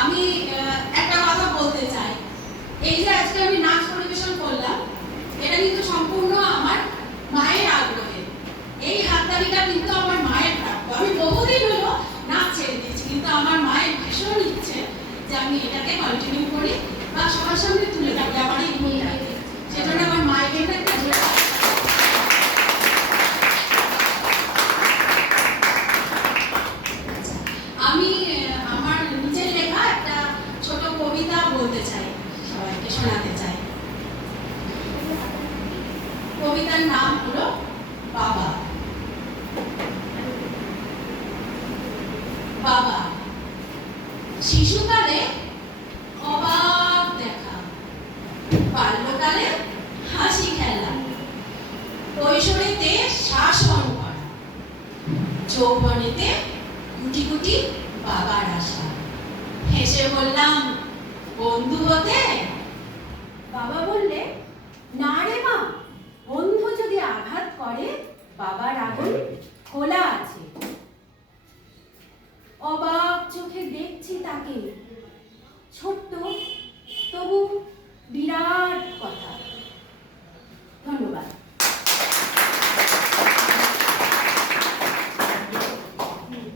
আমি একটা কথা বলতে চাই, এই যে আজকে আমি নাচ পরিবেশন করলাম, এটা কিন্তু সম্পূর্ণ আমার মায়ের আগ্রহে। এই হাততালিটা কিন্তু আমার মায়ের প্রাপ্য। আমি বহুদিন হলো নাচ ছেড়ে দিয়েছি, কিন্তু আমার মায়ের ভীষণ ইচ্ছে যে আমি এটাকে কন্টিনিউ করি বা সবার সামনে তুলে ধরি আমার এই ভূমিকাকে। সেজন্য আমার মায়ের একটা আমি আমার নিজের লেখা একটা ছোট কবিতা বলতে চাই, সবাইকে শোনাতে চাই। কবিতার নাম হলো বাবা। বাবা শিশুকালে অবাক দেখা, বাল্যকালে হাসি খেলা, কৈশোরেতে শাসন করা, যৌবনেতে গুটি গুটি বাবার আশা। হেসে বললাম বন্ধু হতে। বাবা বললে না রে মা, বন্ধু যদি আঘাত করে বাবার আগুন খোলা আছে। অবাক চোখে দেখছি তাকে, ছোট্ট তবু বিরাট